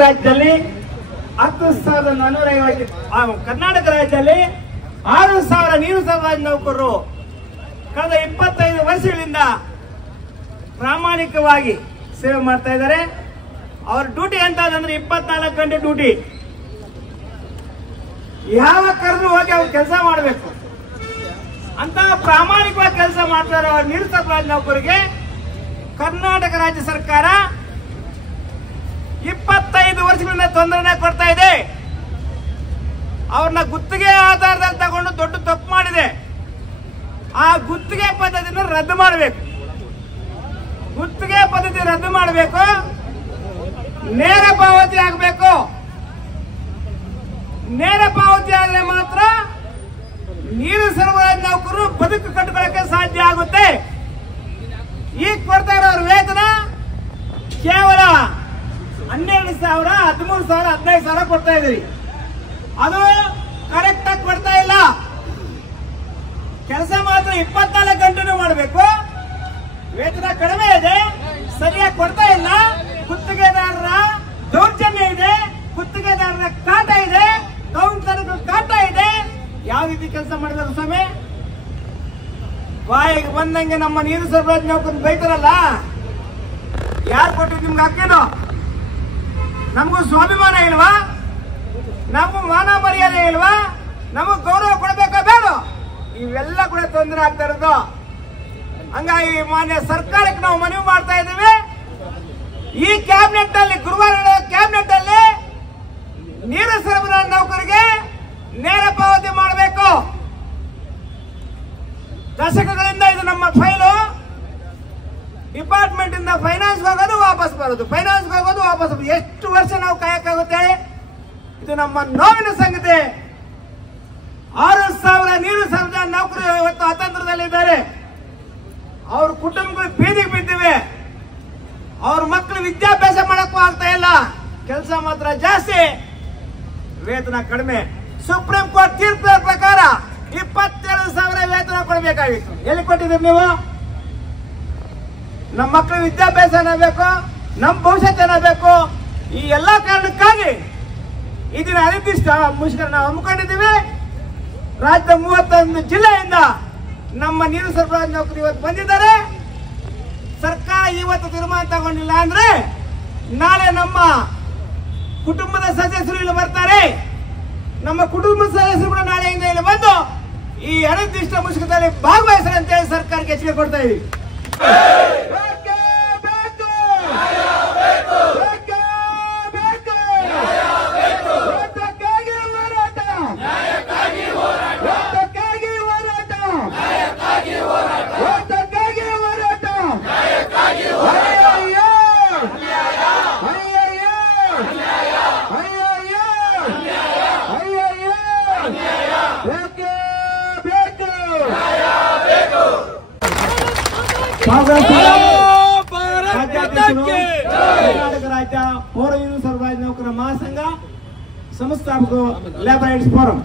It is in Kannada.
ರಾಜ್ಯದಲ್ಲಿ 10,450 ಕರ್ನಾಟಕ ರಾಜ್ಯದಲ್ಲಿ 6,000 ನೀರು ಸರಬರಾಜು ನೌಕರರು ಕಳೆದ 25 ವರ್ಷಗಳಿಂದ ಪ್ರಾಮಾಣಿಕವಾಗಿ ಸೇವೆ ಮಾಡ್ತಾ ಇದ್ದಾರೆ. ಅವ್ರ ಡ್ಯೂಟಿ ಅಂತ ಅಂದ್ರೆ 24 ಗಂಟೆ ಡ್ಯೂಟಿ. ಯಾವ ಕರೆದ್ರು ಹೋಗಿ ಅವ್ರು ಕೆಲಸ ಮಾಡಬೇಕು ಅಂತ ಪ್ರಾಮಾಣಿಕವಾಗಿ ಕೆಲಸ ಮಾಡ್ತಾರೆ. ಅವ್ರ ನೀರು ಸರಬರಾಜು ನೌಕರಿಗೆ ಕರ್ನಾಟಕ ರಾಜ್ಯ ಸರ್ಕಾರ 25 ವರ್ಷಗಳಿಂದ ತೊಂದರೆ ಕೊಡ್ತಾ ಇದೆ. ಅವ್ರನ್ನ ಗುತ್ತಿಗೆ ಆಧಾರದಲ್ಲಿ ತಗೊಂಡು ದೊಡ್ಡ ತಪ್ಪು ಮಾಡಿದೆ. ಆ ಗುತ್ತಿಗೆ ಪದ್ಧತಿಯನ್ನು ರದ್ದು ಮಾಡಬೇಕು. ಗುತ್ತಿಗೆ ಪದ್ಧತಿ ರದ್ದು ಮಾಡಬೇಕು. ನೇರ ಪಾವತಿ ಆಗಬೇಕು. ನೇರ ಪಾವತಿ ಆದರೆ ಮಾತ್ರ ನೀರು ಸರಬರಾಜು ನೌಕರರು ಬದುಕು ಕಟ್ಟಿಕೊಳ್ಳಕ್ಕೆ ಸಾಧ್ಯ ಆಗುತ್ತೆ. ಈಗ ಕೊಡ್ತಾ ಇರೋರ ವೇತನ ಕೇವಲ 12,000, 13,000, 15,000 ಕೊಡ್ತಾ ಇದ್ದೀರಿ. ಅದು ಕರೆಕ್ಟ್ ಆಗಿ ಕೊಡ್ತಾ ಇಲ್ಲ. ಕೆಲಸ ಮಾತ್ರ 24 ಗಂಟೆನೂ ಮಾಡಬೇಕು. ವೇತನ ಕಡಿಮೆ ಇದೆ, ಸರಿಯಾಗಿ ಕೊಡ್ತಾ ಇಲ್ಲ. ಗುತ್ತಿಗೆದಾರರ ದೌರ್ಜನ್ಯ ಇದೆ, ಗುತ್ತಿಗೆದಾರರ ಕಾಟ ಇದೆ, ಕೌನ್ಸಿಲರ್ಗಳ ಕಾಟ ಇದೆ. ಯಾವ ರೀತಿ ಕೆಲಸ ಮಾಡಬೇಕು ಸ್ವಾಮಿ? ಬಾಯಿಗೆ ಬಂದಂಗೆ ನಮ್ಮ ನೀರು ಸರಬರಾಜು ನೌಕರರು ಬೈತಾರಲ್ಲ, ಯಾರು ಕೊಟ್ಟಿದ್ದು ನಿಮ್ಗೆ ಹಾಕೇನೋ? ನಮಗೂ ಸ್ವಾಭಿಮಾನ ಇಲ್ವಾ? ನಮಗೂ ಮಾನ ಮರ್ಯಾದೆ ಇಲ್ವಾ? ನಮಗ್ ಗೌರವ ಕೊಡಬೇಕಾ ಬೇಡ? ಇವೆಲ್ಲ ಕೂಡ ತೊಂದರೆ ಆಗ್ತಾ ಇರೋದು. ಹಂಗಾಗಿ ಮಾನ್ಯ ಸರ್ಕಾರಕ್ಕೆ ನಾವು ಮನವಿ ಮಾಡ್ತಾ ಇದ್ದೀವಿ. ಈ ಕ್ಯಾಬಿನೆಟ್ ಅಲ್ಲಿ ಗುರುವಾರ ಕ್ಯಾಬಿನೆಟ್ ಅಲ್ಲಿ ನೀರು ಸರಬರಾಜು ನೌಕರಿಗೆ ನೇರ ಪಾವತಿ ಮಾಡಬೇಕು. ದಶಕಗಳಿಂದ ಇದು ನಮ್ಮ ಫೈಲು. ಡಿಪಾರ್ಟ್ಮೆಂಟ್ ಇಂದ ಫೈನಾನ್ಸ್ ಹೋಗೋದು ವಾಪಸ್ ಬರೋದು, ಫೈನಾನ್ಸ್ ಹೋಗೋದು ವಾಪಸ್ ಬರೋದು. ಎಷ್ಟು ವರ್ಷ ನಾವು ಕಾಯಕ್ಕಾಗುತ್ತೆ? ಇದು ನಮ್ಮ ನೋವಿನ ಸಂಗತಿ. 6,000 ನೀರು ಸರಬರಾಜು ನೌಕರರು ಇವತ್ತು ಅತಂತ್ರದಲ್ಲಿದ್ದಾರೆ. ಅವ್ರ ಕುಟುಂಬಗಳು ಬೀದಿಗೆ ಬಿದ್ದಿವೆ. ಅವ್ರ ಮಕ್ಕಳು ವಿದ್ಯಾಭ್ಯಾಸ ಮಾಡಕ್ಕೂ ಆಗ್ತಾ ಇಲ್ಲ. ಕೆಲಸ ಮಾತ್ರ ಜಾಸ್ತಿ, ವೇತನ ಕಡಿಮೆ. ಸುಪ್ರೀಂ ಕೋರ್ಟ್ ತೀರ್ಪಿನ ಪ್ರಕಾರ 22,000 ವೇತನ ಕೊಡಬೇಕಾಗಿತ್ತು. ಎಲ್ಲಿ ಕೊಟ್ಟಿದ್ದೀರಿ ನೀವು? ನಮ್ಮ ಮಕ್ಕಳ ವಿದ್ಯಾಭ್ಯಾಸ ಬೇಕು, ನಮ್ಮ ಭವಿಷ್ಯತ್ ಬೇಕು. ಈ ಎಲ್ಲಾ ಕಾರಣಕ್ಕಾಗಿ ಇದನ್ನ ಅನಿರ್ದಿಷ್ಟ ಮುಷ್ಕರ ನಾವು ಹಮ್ಮಿಕೊಂಡಿದ್ದೀವಿ. ರಾಜ್ಯದ 31 ಜಿಲ್ಲೆಯಿಂದ ನಮ್ಮ ನೀರು ಸರಬರಾಜು ನೌಕರು ಇವತ್ತು ಬಂದಿದ್ದಾರೆ. ಸರ್ಕಾರ ಇವತ್ತು ತೀರ್ಮಾನ ತಗೊಂಡಿಲ್ಲ ಅಂದ್ರೆ ನಾಳೆ ನಮ್ಮ ಕುಟುಂಬದ ಸದಸ್ಯರು ಇಲ್ಲಿ ಬರ್ತಾರೆ. ನಮ್ಮ ಕುಟುಂಬದ ಸದಸ್ಯರು ಕೂಡ ನಾಳೆಯಿಂದ ಇಲ್ಲಿ ಬಂದು ಈ ಅನಿರ್ದಿಷ್ಟ ಮುಷ್ಕರದಲ್ಲಿ ಭಾಗವಹಿಸಲಿ ಅಂತೇಳಿ ಸರ್ಕಾರಕ್ಕೆ ಎಚ್ಚರಿಕೆ ಕೊಡ್ತಾ ಇದೀವಿ. ಕರ್ನಾಟಕ ರಾಜ್ಯ ಪೌರ ನೀರು ಸರಬರಾಜು ನೌಕರರ ಮಹಾಸಂಘ ಸಂಸ್ಥಾಪಕರು ಲೇಬರ್ ರೈಟ್ಸ್ ಫೋರಂ.